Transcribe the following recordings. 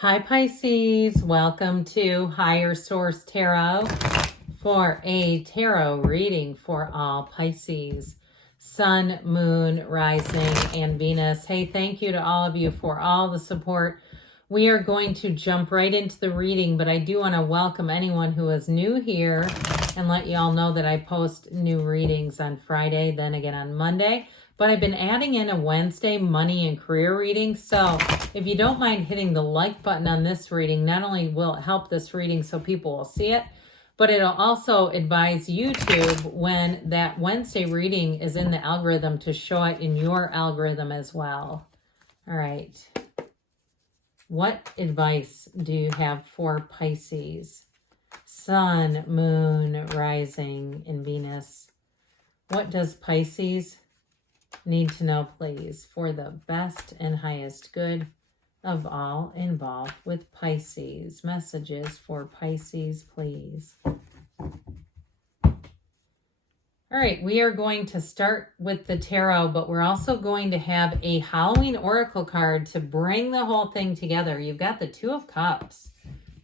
Hi Pisces, welcome to Higher Source Tarot for a tarot reading for all Pisces, Sun, Moon, Rising, and Venus. Hey, thank you to all of you for all the support. We are going to jump right into the reading, but I do want to welcome anyone who is new here and let you all know that I post new readings on Friday, then again on Monday. But I've been adding in a Wednesday money and career reading. So if you don't mind hitting the like button on this reading, not only will it help this reading so people will see it, but it'll also advise YouTube when that Wednesday reading is in the algorithm to show it in your algorithm as well. All right. What advice do you have for Pisces? Sun, Moon, Rising, and Venus. What does Pisces need to know, please, for the best and highest good of all involved with Pisces? Messages for Pisces, please. All right, we are going to start with the tarot, but we're also going to have a Halloween oracle card to bring the whole thing together. You've got the Two of Cups,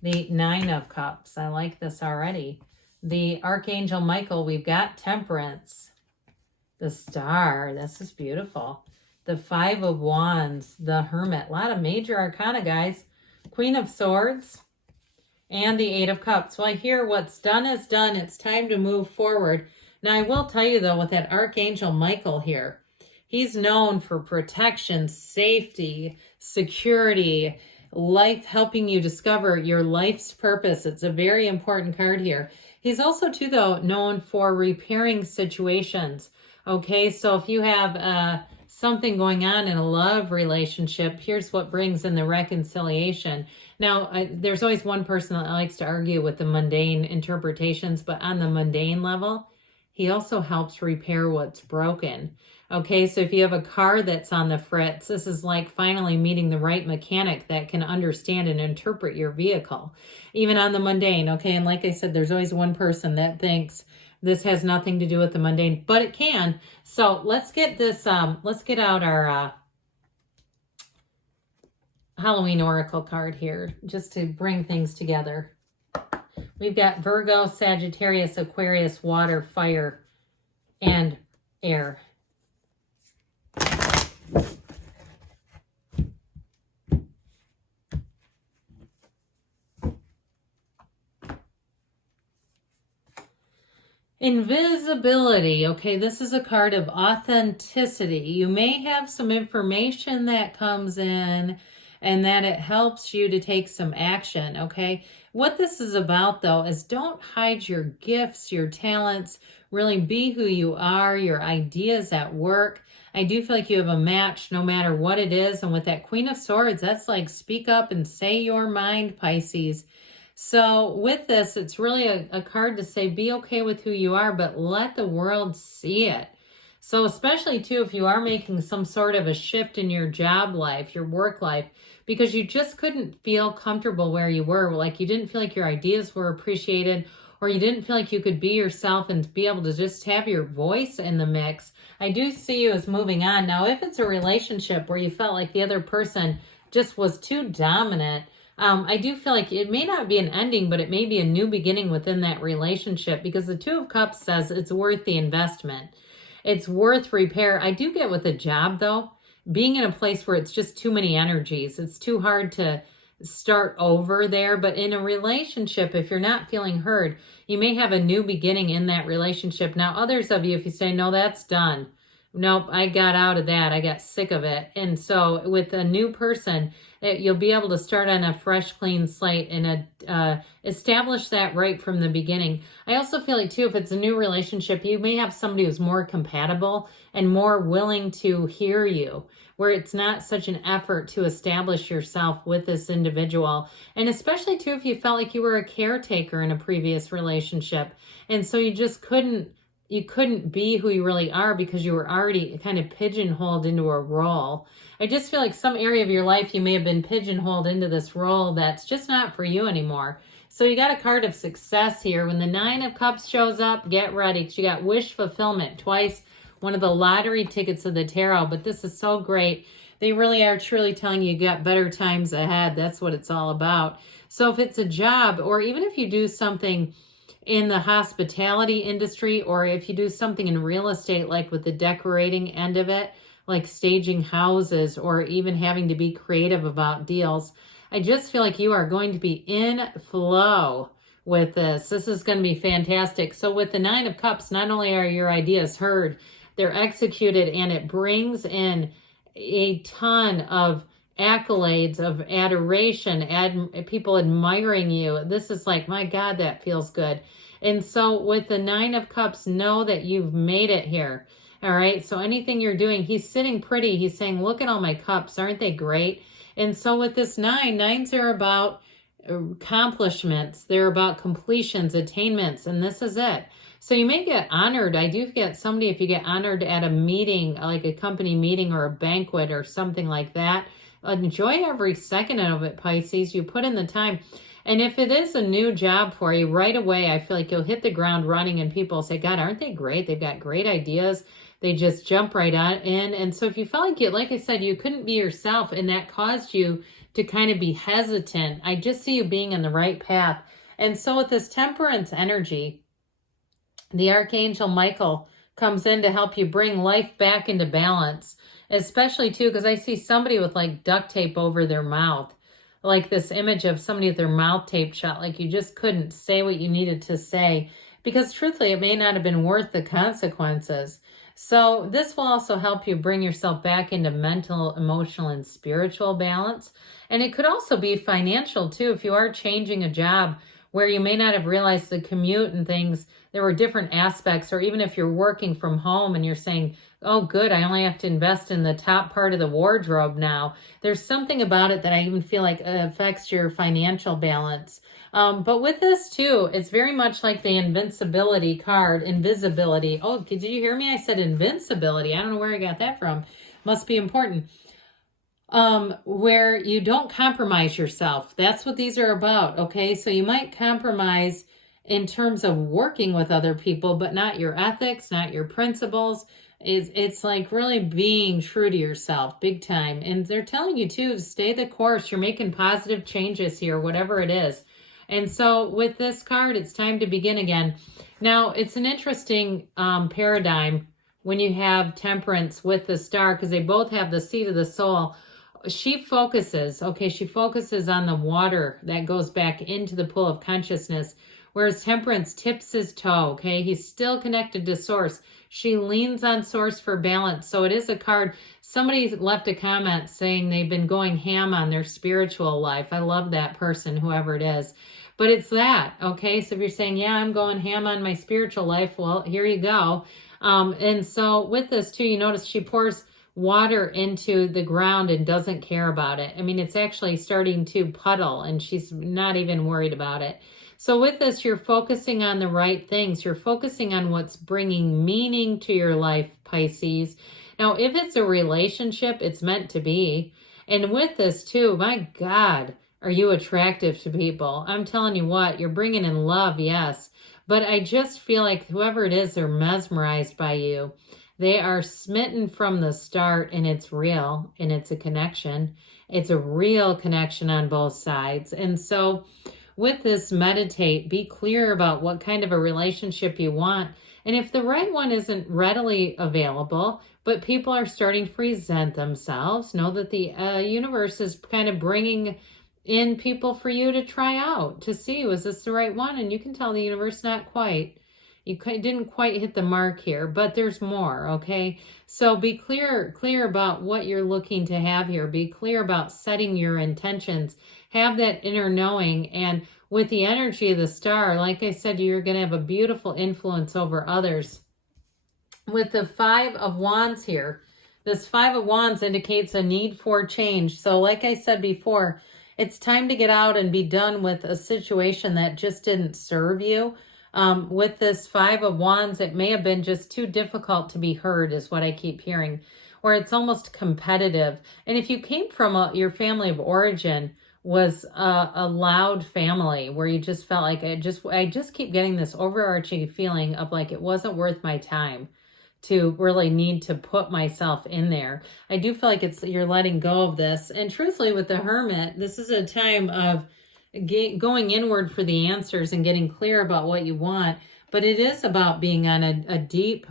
the Nine of Cups. I like this already. The Archangel Michael, we've got Temperance. The Star, this is beautiful. The Five of Wands, the Hermit. A lot of major arcana, guys. Queen of Swords, and the Eight of Cups. Well, I hear what's done is done. It's time to move forward. Now, I will tell you, though, with that Archangel Michael here, he's known for protection, safety, security, life, helping you discover your life's purpose. It's a very important card here. He's also, too, though, known for repairing situations. Okay, so if you have something going on in a love relationship, here's what brings in the reconciliation. Now, there's always one person that likes to argue with the mundane interpretations, but on the mundane level, he also helps repair what's broken. Okay, so if you have a car that's on the fritz, this is like finally meeting the right mechanic that can understand and interpret your vehicle, even on the mundane. Okay, and like I said, there's always one person that thinks this has nothing to do with the mundane, but it can. So let's get this, let's get out our Halloween oracle card here just to bring things together. We've got Virgo, Sagittarius, Aquarius, water, fire, and air. Invisibility. Okay, this is a card of authenticity. You may have some information that comes in and that it helps you to take some action, okay? What this is about, though, is don't hide your gifts, your talents. Really be who you are, your ideas at work. I do feel like you have a match no matter what it is. And with that Queen of Swords, that's like speak up and say your mind, Pisces. So with this, it's really a card to say be okay with who you are, but let the world see it. So especially, too, if you are making some sort of a shift in your job life, your work life, because you just couldn't feel comfortable where you were, like you didn't feel like your ideas were appreciated, or you didn't feel like you could be yourself and be able to just have your voice in the mix, I do see you as moving on. Now, if it's a relationship where you felt like the other person just was too dominant, I do feel like it may not be an ending, but it may be a new beginning within that relationship, because the Two of Cups says it's worth the investment. It's worth repair. I do get with a job, though, being in a place where it's just too many energies. It's too hard to start over there. But in a relationship, if you're not feeling heard, you may have a new beginning in that relationship. Now, others of you, if you say, no, that's done. Nope, I got out of that. I got sick of it. And so with a new person, you'll be able to start on a fresh, clean slate and establish that right from the beginning. I also feel like, too, if it's a new relationship, you may have somebody who's more compatible and more willing to hear you, where it's not such an effort to establish yourself with this individual. And especially, too, if you felt like you were a caretaker in a previous relationship, and so you just couldn't be who you really are because you were already kind of pigeonholed into a role. I just feel like some area of your life you may have been pigeonholed into this role that's just not for you anymore. So you got a card of success here. When the Nine of Cups shows up, get ready, because you got wish fulfillment twice, one of the lottery tickets of the tarot. But this is so great They really are truly telling you got better times ahead. That's what it's all about. So if it's a job, or even if you do something in the hospitality industry, or if you do something in real estate, like with the decorating end of it, like staging houses, or even having to be creative about deals, I just feel like you are going to be in flow with this. This is going to be fantastic. So with the Nine of Cups, not only are your ideas heard, they're executed, and it brings in a ton of accolades, of adoration, people admiring you. This is like, my God, that feels good. And so with the Nine of Cups, know that you've made it here. All right. So anything you're doing, he's sitting pretty. He's saying, look at all my cups. Aren't they great? And so with this nines are about accomplishments. They're about completions, attainments, and this is it. So you may get honored. I do get somebody, if you get honored at a meeting, like a company meeting or a banquet or something like that, enjoy every second of it, Pisces. You put in the time. And if it is a new job for you, right away, I feel like you'll hit the ground running, and people say, God, aren't they great? They've got great ideas. They just jump right on in. And so if you felt like you, like I said, you couldn't be yourself, and that caused you to kind of be hesitant, I just see you being in the right path. And so with this Temperance energy, the Archangel Michael comes in to help you bring life back into balance, especially too, because I see somebody with like duct tape over their mouth, like this image of somebody with their mouth taped shut, like you just couldn't say what you needed to say, because truthfully, it may not have been worth the consequences. So this will also help you bring yourself back into mental, emotional, and spiritual balance. And it could also be financial too. If you are changing a job where you may not have realized the commute and things, there were different aspects, or even if you're working from home and you're saying, oh, good, I only have to invest in the top part of the wardrobe now. There's something about it that I even feel like affects your financial balance. But with this too, it's very much like the invincibility card, invisibility. Oh, did you hear me? I said invincibility. I don't know where I got that from. Must be important. Where you don't compromise yourself. That's what these are about, okay? So you might compromise in terms of working with other people, but not your ethics, not your principles. It's like really being true to yourself, big time. And they're telling you too, stay the course. You're making positive changes here, whatever it is. And so with this card, it's time to begin again. Now, it's an interesting paradigm when you have Temperance with the Star, because they both have the seat of the soul. She focuses on the water that goes back into the pool of consciousness, whereas Temperance tips his toe, okay? He's still connected to Source. She leans on Source for balance. So it is a card. Somebody left a comment saying they've been going ham on their spiritual life. I love that person, whoever it is. But it's that, okay? So if you're saying, yeah, I'm going ham on my spiritual life, well, here you go. And so with this too, you notice she pours water into the ground and doesn't care about it. I mean, it's actually starting to puddle, and she's not even worried about it. So with this, you're focusing on the right things. You're focusing on what's bringing meaning to your life, Pisces. Now, if it's a relationship, it's meant to be. And with this too, my God, are you attractive to people? I'm telling you what, you're bringing in love, yes. But I just feel like whoever it is, they're mesmerized by you. They are smitten from the start, and it's real, and it's a connection. It's a real connection on both sides. And so with this, meditate, be clear about what kind of a relationship you want. And if the right one isn't readily available, but people are starting to present themselves, know that the universe is kind of bringing in people for you to try out, to see, was this the right one? And you can tell the universe, not quite. You didn't quite hit the mark here, but there's more, okay? So be clear about what you're looking to have here. Be clear about setting your intentions. Have that inner knowing. And with the energy of the Star, like I said, you're going to have a beautiful influence over others. With the Five of Wands here, this Five of Wands indicates a need for change. So like I said before, it's time to get out and be done with a situation that just didn't serve you. With this Five of Wands, it may have been just too difficult to be heard, is what I keep hearing, or it's almost competitive. And if you came from your family of origin was a loud family where you just felt like I just keep getting this overarching feeling of like it wasn't worth my time to really need to put myself in there. I do feel like you're letting go of this. And truthfully, with the Hermit, this is a time of going inward for the answers and getting clear about what you want. But it is about being on a deep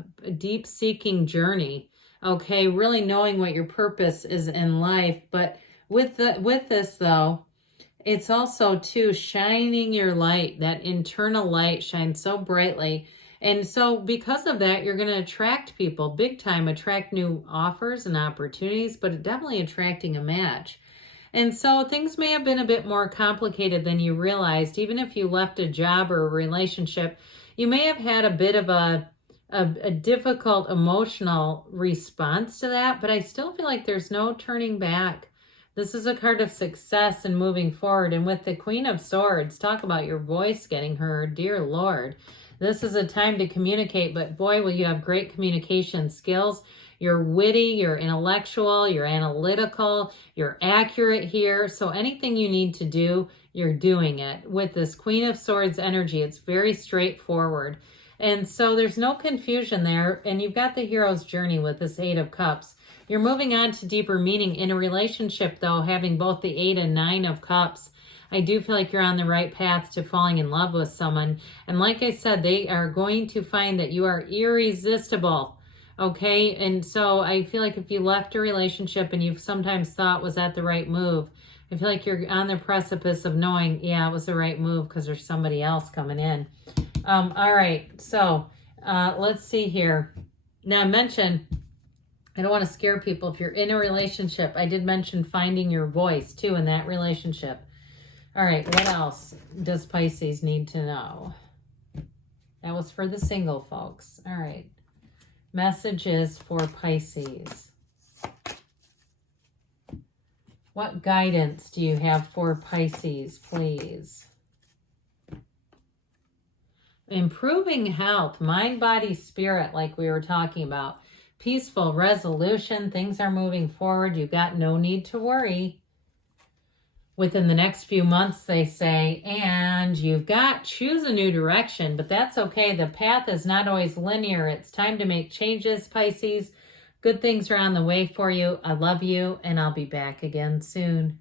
seeking journey. Okay, really knowing what your purpose is in life. But with this though, it's also too shining your light. That internal light shines so brightly. And so because of that, you're going to attract people big time, attract new offers and opportunities, but definitely attracting a match. And so things may have been a bit more complicated than you realized. Even if you left a job or a relationship, you may have had a bit of a difficult emotional response to that, but I still feel like there's no turning back. This is a card of success and moving forward. And with the Queen of Swords, talk about your voice getting heard. Dear Lord, this is a time to communicate, but boy, will you have great communication skills. You're witty, you're intellectual, you're analytical, you're accurate here. So anything you need to do, you're doing it. With this Queen of Swords energy, it's very straightforward. And so there's no confusion there. And you've got the hero's journey with this Eight of Cups. You're moving on to deeper meaning in a relationship, though, having both the 8 and 9 of Cups. I do feel like you're on the right path to falling in love with someone. And like I said, they are going to find that you are irresistible. Okay, and so I feel like if you left a relationship and you've sometimes thought, was that the right move? I feel like you're on the precipice of knowing, yeah, it was the right move because there's somebody else coming in. All right, so let's see here. Now I mentioned, I don't want to scare people. If you're in a relationship, I did mention finding your voice too in that relationship. All right, what else does Pisces need to know? That was for the single folks. All right. Messages for Pisces. What guidance do you have for Pisces, please? Improving health, mind, body, spirit, like we were talking about. Peaceful resolution. Things are moving forward. You've got no need to worry. Within the next few months, they say, and you've got choose a new direction, but that's okay. The path is not always linear. It's time to make changes, Pisces. Good things are on the way for you. I love you, and I'll be back again soon.